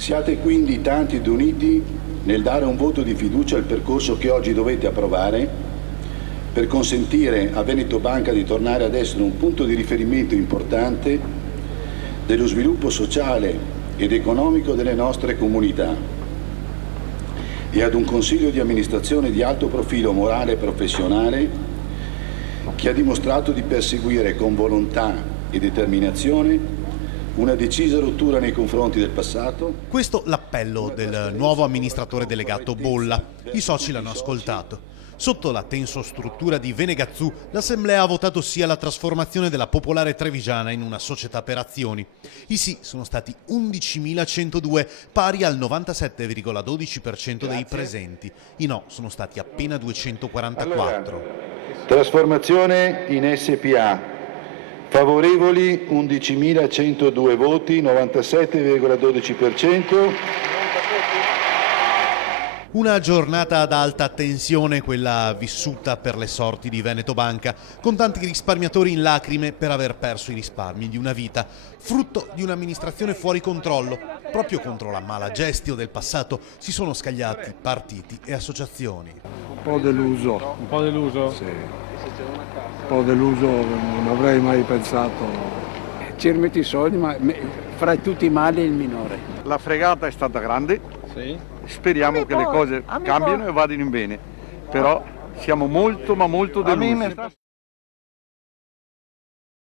Siate quindi tanti ed uniti nel dare un voto di fiducia al percorso che oggi dovete approvare per consentire a Veneto Banca di tornare ad essere un punto di riferimento importante dello sviluppo sociale ed economico delle nostre comunità e ad un consiglio di amministrazione di alto profilo morale e professionale che ha dimostrato di perseguire con volontà e determinazione una decisa rottura nei confronti del passato. Questo l'appello del nuovo amministratore delegato Bolla. I soci l'hanno ascoltato. Sotto la tensostruttura di Venegazzù, l'Assemblea ha votato sì alla trasformazione della Popolare Trevigiana in una società per azioni. I sì sono stati 11.102, pari al 97,12% dei presenti. I no sono stati appena 244. Trasformazione in SPA. Favorevoli 11.102 voti, 97,12%. Una giornata ad alta tensione, quella vissuta per le sorti di Veneto Banca, con tanti risparmiatori in lacrime per aver perso i risparmi di una vita, frutto di un'amministrazione fuori controllo. Proprio contro la mala gestio del passato si sono scagliati partiti e associazioni. Un po' deluso. Un po' deluso? Sì. Un po' deluso, non avrei mai pensato. Ci rimetti i soldi, ma fra tutti i mali il minore. La fregata è stata grande, Sì. speriamo che le cose cambino e vadano in bene, però siamo molto ma molto delusi.